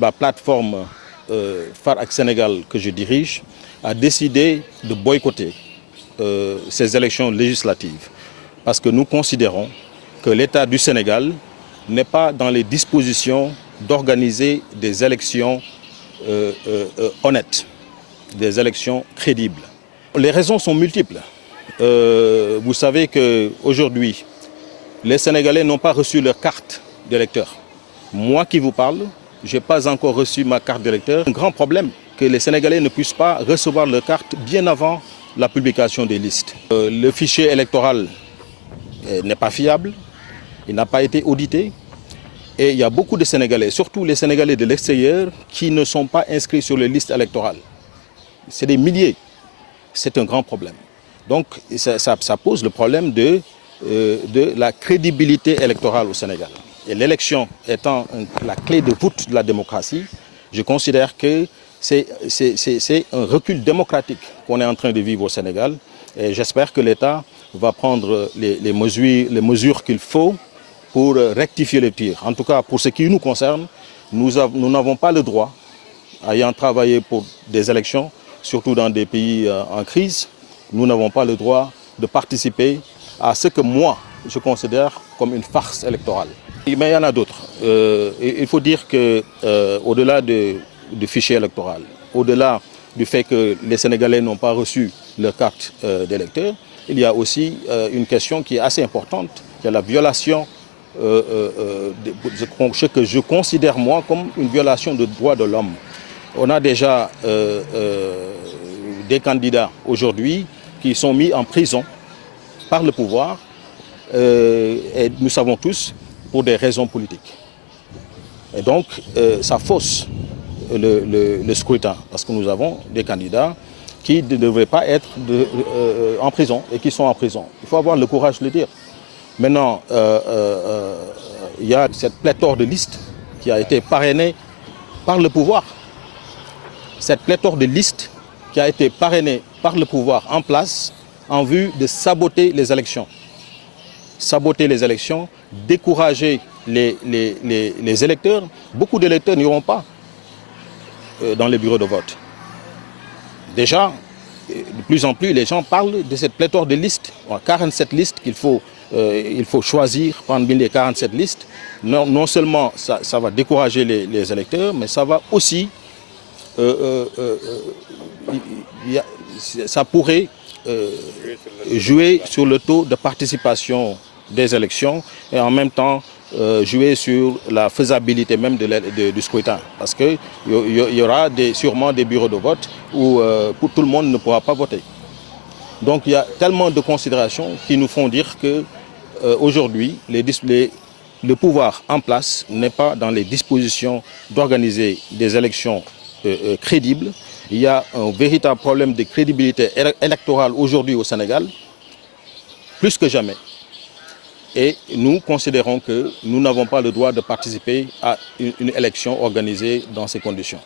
la plateforme FARC Sénégal que je dirige a décidé de boycotter ces élections législatives parce que nous considérons que l'État du Sénégal n'est pas dans les dispositions d'organiser des élections honnêtes, des élections crédibles. Les raisons sont multiples. Vous savez qu'aujourd'hui, les Sénégalais n'ont pas reçu leur carte d'électeur. Moi qui vous parle, je n'ai pas encore reçu ma carte d'électeur. Un grand problème que les Sénégalais ne puissent pas recevoir leur carte bien avant la publication des listes. Le fichier électoral n'est pas fiable, il n'a pas été audité. Et il y a beaucoup de Sénégalais, surtout les Sénégalais de l'extérieur, qui ne sont pas inscrits sur les listes électorales. C'est des milliers. C'est un grand problème. Donc ça pose le problème de la crédibilité électorale au Sénégal. Et l'élection étant la clé de voûte de la démocratie, je considère que c'est un recul démocratique qu'on est en train de vivre au Sénégal. Et j'espère que l'État va prendre les mesures qu'il faut pour rectifier le tir. En tout cas, pour ce qui nous concerne, nous n'avons pas le droit, ayant travaillé pour des élections, surtout dans des pays en crise, nous n'avons pas le droit de participer à ce que moi, je considère comme une farce électorale. Mais il y en a d'autres. Il faut dire qu'au-delà du fichier électoral, au-delà du fait que les Sénégalais n'ont pas reçu leur carte d'électeur, il y a aussi une question qui est assez importante, qui est la violation ce que je considère moi comme une violation de droits de l'homme. On a déjà des candidats aujourd'hui qui sont mis en prison par le pouvoir et nous savons tous pour des raisons politiques. Et donc ça fausse le scrutin parce que nous avons des candidats qui ne devraient pas être en prison et qui sont en prison. Il faut avoir le courage de le dire. Maintenant, il y a cette pléthore de listes qui a été parrainée par le pouvoir. Cette pléthore de listes qui a été parrainée par le pouvoir en place en vue de saboter les élections. Saboter les élections, décourager les électeurs. Beaucoup d'électeurs n'iront pas dans les bureaux de vote. Déjà, de plus en plus, les gens parlent de cette pléthore de listes. 47 listes qu'il faut choisir parmi les 47 listes. Non seulement ça va décourager les électeurs, mais ça va aussi, ça pourrait jouer sur le taux de participation des élections et en même temps jouer sur la faisabilité même du scrutin. Parce qu'il y aura sûrement des bureaux de vote où tout le monde ne pourra pas voter. Donc il y a tellement de considérations qui nous font dire que aujourd'hui, le pouvoir en place n'est pas dans les dispositions d'organiser des élections crédibles. Il y a un véritable problème de crédibilité électorale aujourd'hui au Sénégal, plus que jamais. Et nous considérons que nous n'avons pas le droit de participer à une élection organisée dans ces conditions.